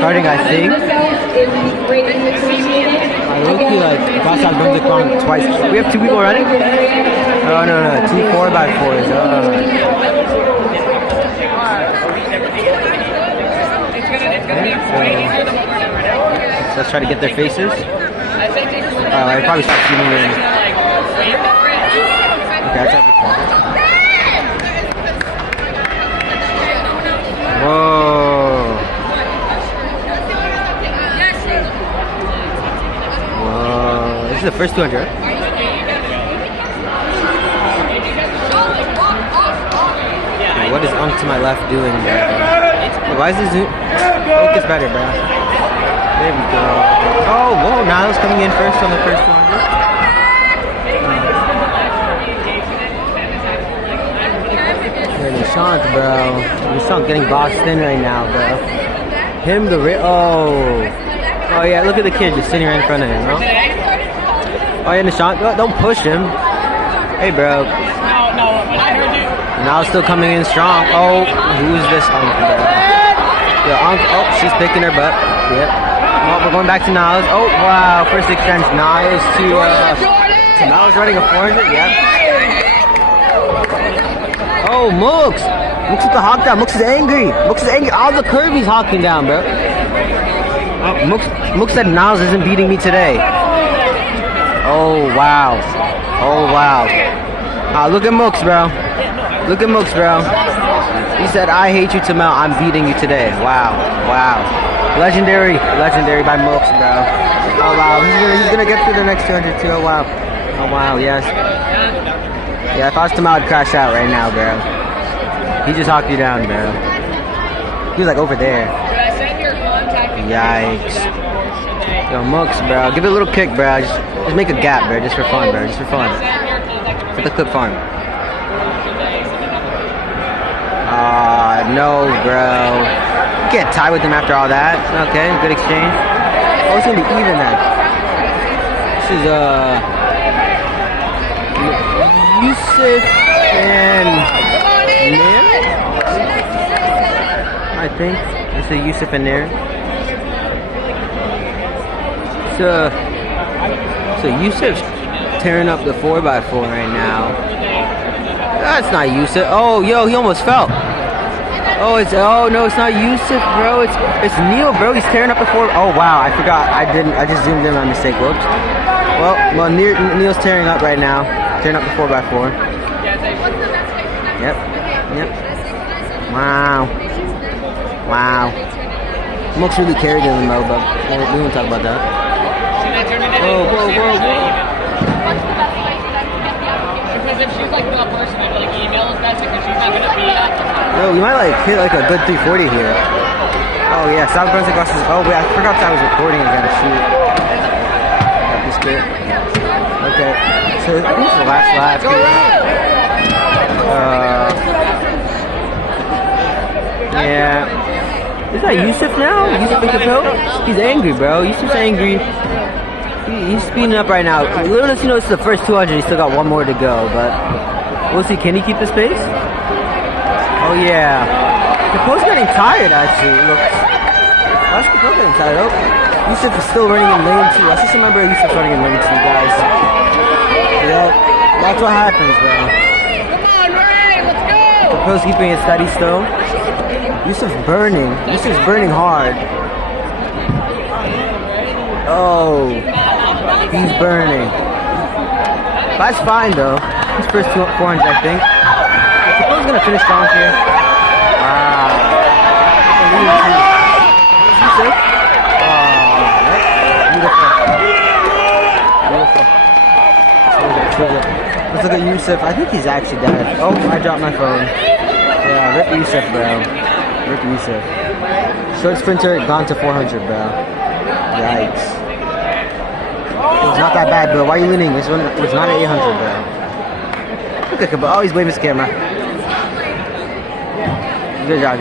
starting, I think. I look like Bassad runs the clock twice. We have 2 people running? Oh, no. 2 4x4s. So let's try to get their faces. I probably stopped shooting in. Okay, that's everything. Whoa. This is the first 200. Okay, what is Unk to my left doing there? Why is this zoom? Focus better, bro. There we go. Oh, whoa, Niles coming in first on the first 200. Nishant, bro. Nishant getting boxed in right now, bro. Him, the oh yeah, look at the kid just sitting right in front of him, bro. Oh yeah, Nishant, don't push him. Hey, bro. No, I heard you. Now still coming in strong. Oh, who's this Unk, bro? Yo, Unk, oh, she's picking her butt. Yep. Oh, we're going back to Niles. Oh, wow, first exchange. Niles to Niles running a 400. Yep. Oh, Mooks! Mooks with the hawk down. Mooks is angry. All the curve he's hawking down, bro. Oh, Mooks said Niles isn't beating me today. Oh, wow. Look at Mooks, bro. He said, I hate you, Tamel. I'm beating you today. Wow. Legendary by Mooks, bro. Oh, wow. He's gonna get through the next 200 too. Oh, wow. Yes. Yeah, if I was Tamel, I'd crash out right now, bro. He just hawked you down, bro. He was like over there. Yikes. Yo, Mooks, bro. Give it a little kick, bro. Just make a gap, bro. Just for fun, bro. For the clip farm. No, bro. You can't tie with him after all that. Okay, good exchange. Oh, it's gonna be even then. This is, Yusuf and Nair? I think. This is Yusuf and Nair. So Yusuf's tearing up the 4x4 right now. That's not Yusuf. Oh, yo, he almost fell. Oh no, it's not Yusuf, bro. It's Neil, bro. He's tearing up the 4. Oh wow, I forgot. I just zoomed in by mistake. Whoops. Well, Neil's tearing up right now. Tearing up the 4x4. Yep. Wow. Mooks really carried him though, but we won't talk about that. Whoa. Because if she's like the person who like email us, that's because she's not gonna be. Yo, we might like hit like a good 340 here. Oh yeah, South Brunswick versus. Oh wait, I forgot that I was recording again. Shoot. This good. Okay, so I think it's the last lap. Yeah. Is that Yusuf now? Yusuf and Capel? He's angry, bro. Yusuf's angry. He's speeding up right now. Little does he know it's the first 200. He's still got one more to go, but we'll see. Can he keep the pace? Oh yeah. Capel's getting tired actually. Look. Why is Capel getting tired? Oh, Yusuf is still running in lane 2. Let's just remember Yusuf's running in lane 2, guys. Yep. That's what happens, bro. Come on, Ray, let's go! Capel's keeping it steady still. Yusuf's burning. Yusuf's burning hard. Oh, he's burning. That's fine though. His first 400, I think. Capel's gonna finish strong here. Wow. Yusuf. Beautiful. Let's look at Yusuf. I think he's actually dead. Oh, I dropped my phone. Yeah, rip Yusuf, bro. Rip Yusuf. Short sprinter gone to 400, bro. Yikes. It's not that bad, bro. Why are you leaning? This one was not at 800, bro. Look at Capel. Oh, he's blaming his camera. Good job.